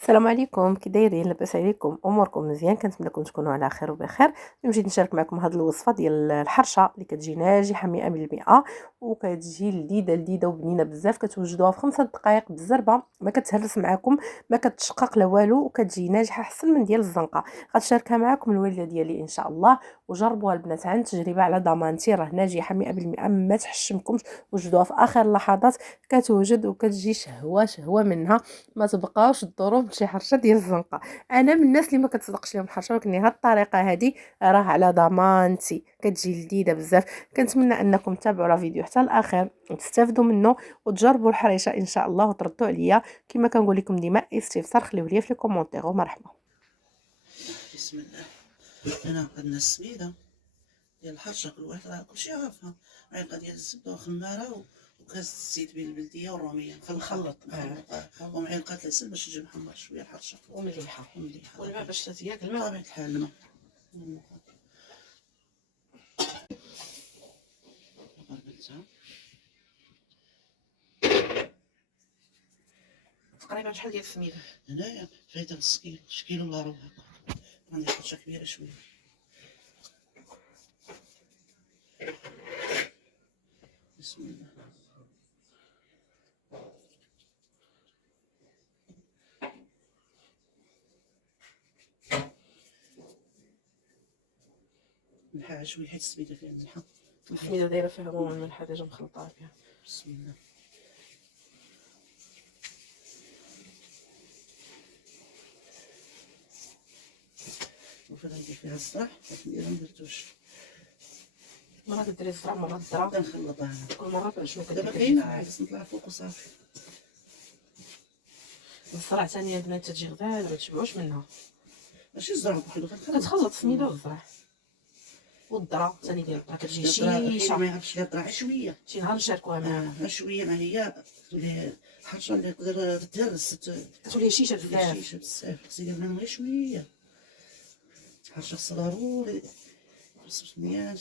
السلام عليكم، كي دايرين؟ لاباس عليكم؟ اموركم مزيان؟ كنتمنىكم تكونوا على خير وبخير. اليوم جيت نشارك معكم هذه الوصفه ديال الحرشه اللي كتجي ناجحه 100%، وكتجي لذيذه لذيذه وبنينه بزاف. كتوجدوها في 5 دقائق بالزربه، ما كتهرس معكم، ما كتشقق لا والو، وكتجي ناجحه احسن من ديال الزنقه. غتشاركها معكم الوالده ديالي ان شاء الله، وجربوها البنات عن تجربه على ضمانتي، راه ناجحه 100%، ما تحشمكمش. وجدوها في اخر اللحظات، كتوجد وكتجي شهوه شهوه منها. ما تبقاوش تدوروا بشي حرشه ديال الزنقه. انا من الناس اللي ما كتصدقش لهم الحرشه، ولكن هاد الطريقه هذه راه على ضمانتي، كتجي لذيذه بزاف. كنتمنى انكم تتابعوا لا فيديو حتى الاخر وتستافدوا منه، وتجربوا الحريشه ان شاء الله، وتردوا عليا كما كنقول لكم ديما. استفسار خليوه لي في الكومونتير، ومرحبا. بسم الله. هنا عندنا السميده ديال الحرشه، كل واحد راه كلشي عارفها. معلقه ديال الزبده وخماره وكاس الزيت بين البلديه والروميه في الخلط، ومعلقه العسل باش تجي محمر شويه الحرشه ومليحه. والماء باش تتياك الماء بطبيعه الحال، الماء غربلتها تقريبا. شحال ديال السميده هنايا؟ فايته نص كيلو، شي كيلو الا ربع. عندي حرشه كبيره شويه. بسم الله. ملحها شويه حيت السميده فيها ملحه. السميده دايره فيها هو الملح ديجا مخلطه فيها. بسم الله. المفروض ندير فيها الزرع، لكن الا مدرتوش. مرات ديري الزرع، مرات الذره، كنخلطها كل مره شنو كدير. دابا كاينه خاص نطلع فوق وصافي. الزرع ثاني البنات تجي غزاله، ما تشبعوش منها. ماشي الزرع بوحدو، كتخلط السميده والزرع والذره ثاني ديال الذره، كتجي شيشه. ما يعرفش ديال الذرة شويه، شي نهار نشاركوها معاها. شويه، ما هي تولي الحرشه اللي تقدر تهرس، كتولي شيشه بزاف. شيشه بزاف. خص يدير منها غير شويه. الحرشه خصها ضروري مزيان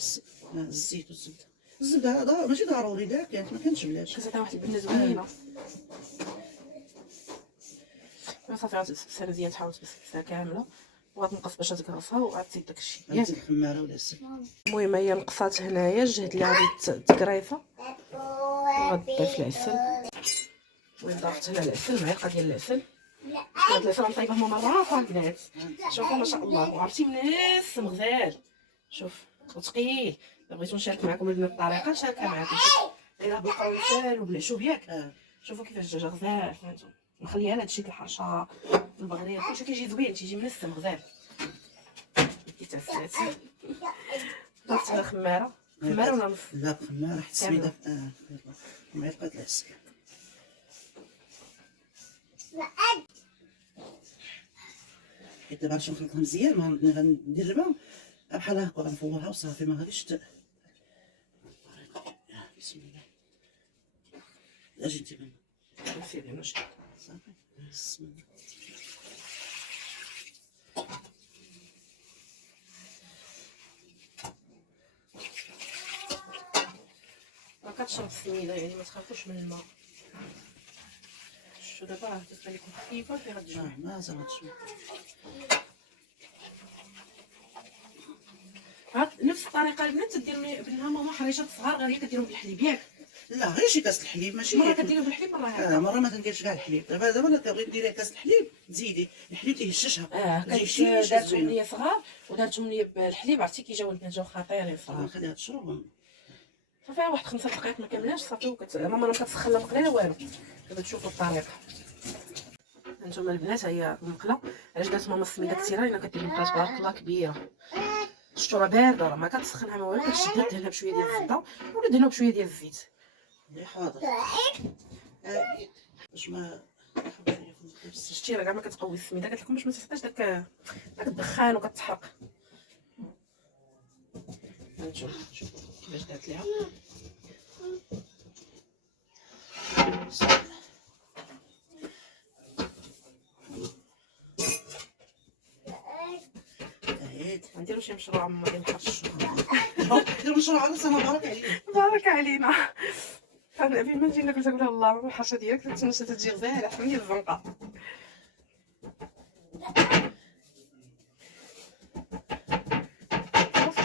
الزيت والزبده. الزبده هذا ماشي ضروري، لا كانت ما كنتجبلاش، كتعطيها واحد البنه زوينه. صافي غتبسها مزيان، تحاول تبسها كامله، وغتنقص باش تكرسها، وغتزيد داكشي ياك. غتزيد الخماره ولا السل. المهم هي نقصات هنايا، الجهد اللي غادي تكريفه، وغتضيف العسل. المهم ضافت هنا العسل، معلقه ديال العسل. هاد العسل غنطيبه ماما رافعه البنات، شوفوا ما شاء الله. وعرفتي منسم غزال، شوف وثقيل. بغيتو نشارك معكم البنات الطريقه، نشاركها معكم. دايره بالقرنفل وبالعشوب ياك. شوفوا كيفاش الدجاجه غزال، فهمتوا؟ نخليها على هادشي الحرشه البغريه، كلشي كيجي زوين، تيجي منسم غزال. كيتعسات ضفت على خماره ولا نص؟ لا خماره حيت السميده. معلقه العسل. حيت دابا باش نخلطها مزيان، ما غندير الماء بحال هكا، غنفورها وصافي، ما غاديش بسم الله. اجي انت من سيدي نوش صافي. بسم الله. راه كتشرب السميده، يعني ما تخافوش من الماء. شوفوا دابا راه كتبان لكم خفيفه، كي غتجمع ما زالت شويه. نفس الطريقه البنات تدير بينها ماما حريشات صغار، غير هي كديرهم بالحليب ياك. لا غير شي كاس الحليب، ماشي مره كديرهم بالحليب، مره هكا. مره ما تنديرش كاع الحليب. دابا كتبغي ديري كاس الحليب، تزيدي الحليب تيهششها. دارتهم ليا صغار ودارتهم ليا بالحليب، عرفتي كي جاو البنات جاو خطيرين صراحه. نخليها تشرب صافي واحد 5 دقائق ما كملاش صافي. ماما راه كتسخن لا مقله لا والو. دابا تشوفوا الطريقه هانتوما البنات. هي المقله علاش دارت ماما السميده كثيره، لان كدير مقله تبارك الله كبيره. شفتوا راه بارده، راه ما كتسخنها ما والو، كتشدها دهنها بشويه ديال الزبده ولا دهنها بشويه ديال الزيت. حاضر. باش ما شتي راه كاع ما كتقوي السميده، قالت لكم باش ما تحتاج داك الدخان وكتحرق. هانتوما شوفوا كيفاش دارت ليها. غنديرو شي مشروع ديال الحرش. دير مشروع على سنه. بارك عليك. بارك علينا. انا بما جينا قلت لها الله الحرشه ديالك تتمشى تجي غزاله احسن من الزنقه.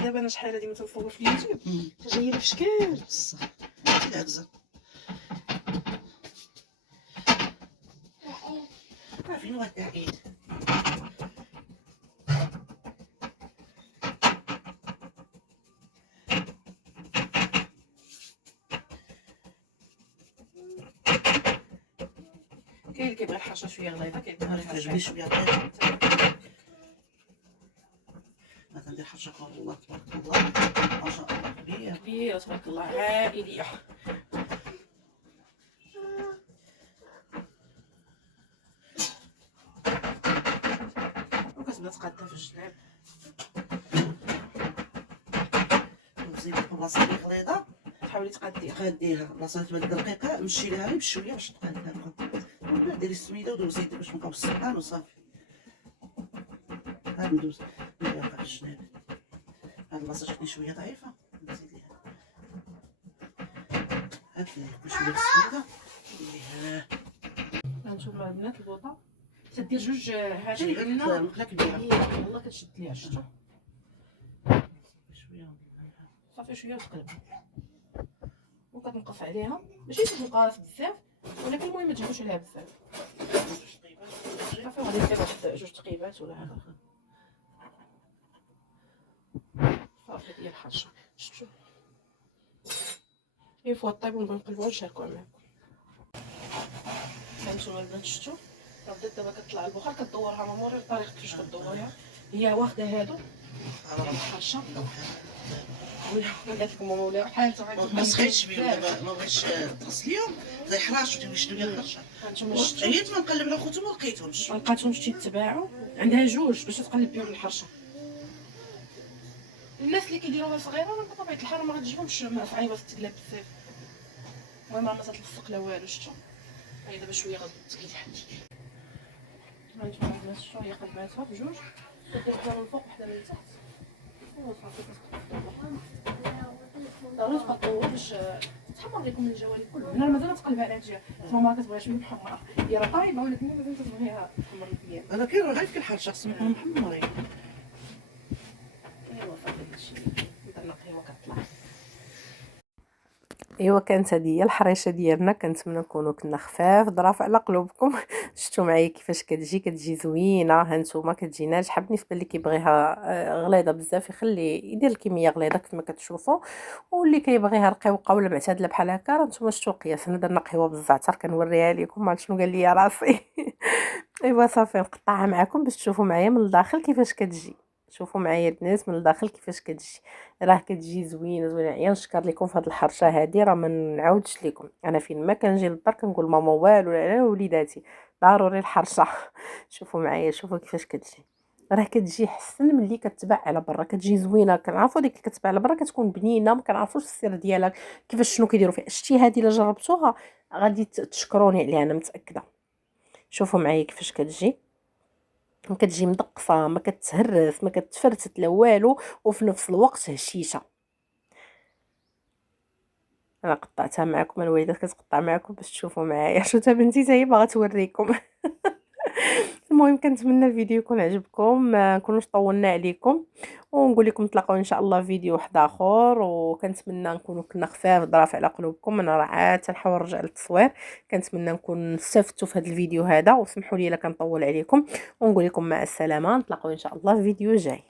دابا انا شحال هادي ما تنصور في اليوتيوب جايه لي في شكل بصح العكزه فين غتعيد كاين اللي كيبغي الحرشه شويه غليظه كيبغي كتعجبني شويه غليظه مثلا ندير حرشه الله تبارك الله ما شاء الله كبيره تبارك الله عائليه وكتبدا تقادها في الجناب وزيد البلاصه اللي غليظه تحاولي تقاديها غاديها بلاصه تبان دقيقه مشي ليها غير بشويه باش تقادها ومن بعد ديري السميده ودوزي يدك باش نبقاو السرحان وصافي هاد ندوز نديرها في الجناب هاد البلاصه جاتني شويه ضعيفه نزيد ليها هاد شويه السميده نديرها هانتوما البنات البوطه تدير جوج هذه شي غير لان المقله كبيره هي والله كتشد ليها شفتو شويه صافي شويه وتقلب وكتنقص عليها ماشي تنقص بزاف ولكن المهم ما تجبدوش عليها بزاف صافي غادي دير واحد جوج تقيبات ولا هذا صافي ديال الحرشه شفتو اي فوا طيب ونبغيو نقلبوها ونشاركوها معكم هانتوما البنات شفتو راه بدات دابا كطلع البخار كدورها ماموري بطريقه كيفاش كدوريها هي واخده هادو الحرشه ولا قالت لكم ماما ولا حالته ما سخيتش بهم دابا ما بغيتش تغسليهم زي حراش وتيشدوا لي الحرشه هانتوما شفتو عييت ما نقلب على خوتهم ما لقيتهمش ما لقاتهمش تيتباعوا عندها جوج باش تقلب بهم الحرشه الناس اللي كيديروها صغيره راه بطبيعه الحال ما غتجيبهمش صعيبه في التقلاب بزاف المهم ما تتلصق لا والو شفتو هي دابا شويه غتقلب حدي هانتوما البنات شفتو هي قلباتها بجوج كدير وحده من الفوق وحده من التحت وصافي ضروري تبقى تطول باش تحمر لكم الجوانب كلهم انا مازال تقلبها على الجهه ماما كتبغيها شويه محمره هي راه طايبه ولكن مازال تبغيها تحمر مزيان انا كاين غير في الحرشه خصهم يكونوا محمرين ايوا صافي هادشي نبدا نقيوها كطلع ايوا كانت هذه هي الحريشه ديالنا. كنتمنى نكونوا كنا خفاف ظراف على قلوبكم. شفتوا معايا كيفاش كتجي زوينه. ها نتوما كتجي ناجحه. بالنسبه اللي كيبغيها غليظه بزاف يخلي يدير الكميه غليظه كما كتشوفوا، واللي كيبغيها رقيقه ولا معتدله بحال هكا راه نتوما شفتوا القياس. انا درنا قهوه بالزعتر كنوريها لكم ما شنو قال لي راسي. ايوا صافي نقطعها معكم باش تشوفوا معايا من الداخل كيفاش كتجي. شوفوا معايا البنات من الداخل كيفاش كتجي، راه كتجي زوينه زوينه. عيا نشكر لكم في هذه الحرشه هذه، راه ما نعاودش لكم. انا فين ما كنجي للدار كنقول ماما والو على وليداتي ضروري الحرشه. شوفوا معايا شوفوا كيفاش كتجي، راه كتجي حسن ملي كتباع على برا. كتجي زوينه. كنعرفوا ديك اللي كتباع على برا كتكون بنينه ما كنعرفوش السر ديالها كيفاش شنو كيديروا فيها. شتي هذه الا جربتوها غادي تشكروني عليها انا متاكده. شوفوا معايا كيفاش كتجي، كتجي مدقصه ما كتهرس ما كتفرتت لا والو، وفي نفس الوقت هشيشه. انا قطعتها معكم، الوالده كتقطع معكم باش تشوفوا معايا. شوفوا بنتي حتى هي باغا توريكم. المهم كنتمنى الفيديو يكون عجبكم، ما نكونوش طولنا عليكم، ونقول لكم نتلاقاو ان شاء الله في فيديو واحد اخر. وكنتمنى نكونوا كنا خفاف ظراف على قلوبكم. انا راه عاد تنحاول نرجع للتصوير. كنتمنى نكون استفدتوا في هذا الفيديو هذا، وسمحوا لي الا كنطول عليكم، ونقول لكم مع السلامه. نتلاقاو ان شاء الله في فيديو جاي.